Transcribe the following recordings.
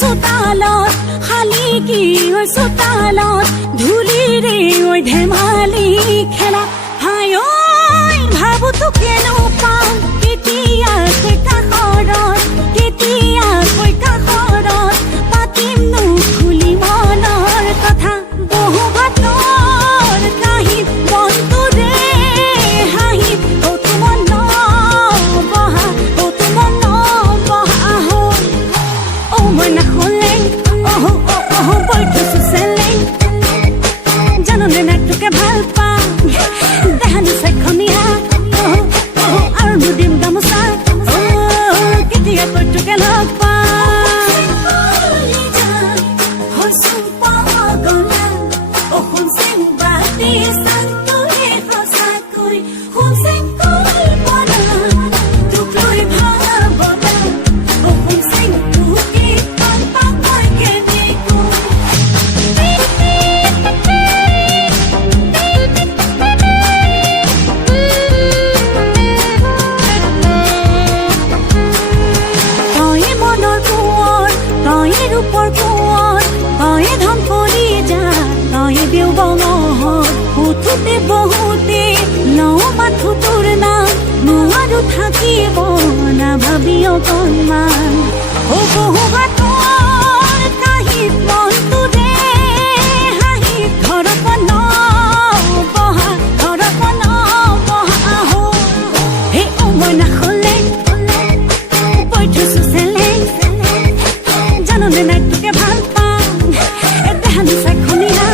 চোতালত শালিকি ঐ চোতালত ধূলিৰে ঐ ধেমালি খেলা হাই ঐ ভাবো তোকেনো পাম কেতিয়াকৈ কাষৰত কেতিয়াকৈ কাষৰত পাতিমনো খুলি মনৰ কথা বহু বাটৰ কাহিত বন্ধুৰে হাঁহিত তোমাৰ বহা তোমাৰ বহা হ'ল অ মই নাখলে বৈ থৈছো চেলেং জাননে না তোকে ভাল পাম দেহানি চাইখনীয়া আৰু নুদিম গামোচা কেতিয়াকৈ তোকে লগ পাম হৈছো পাগলা শুনচেং বাতি চাংটোৰে সঁচাকৈ শুনচেং কল্পনা তোক লৈ ভাৱনা শুনচেং তোকে ভাল পাম মই কেনেকৈ তয়ে মনৰ কোঁৱৰ তয়ে ৰূপৰ কোঁৱৰ তয়ে ধন কৰি যা তয়ে দেও বঙহত উঠোতে বহুতে লওঁ মাথো তোৰ নাম নোৱাৰো থাকিব নাভাবি অকণমান বহু বাটৰ কাহিত মনটোৰে হাঁহিত ঘৰত বহা হ'ল হে অ মই নাখলে বৈ থৈছো চেলেং জাননে নাই তোকে ভাল পাম দেহানি চাইখনীয়া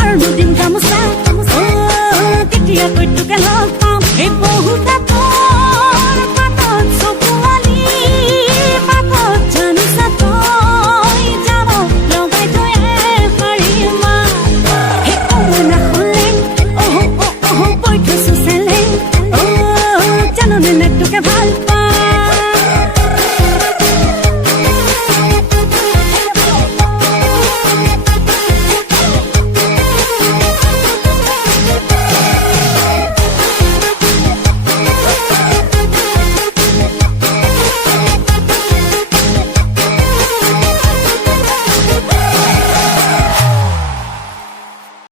আৰু নুদিম গামোচা কেতিয়াকৈ তোকে লগ পাম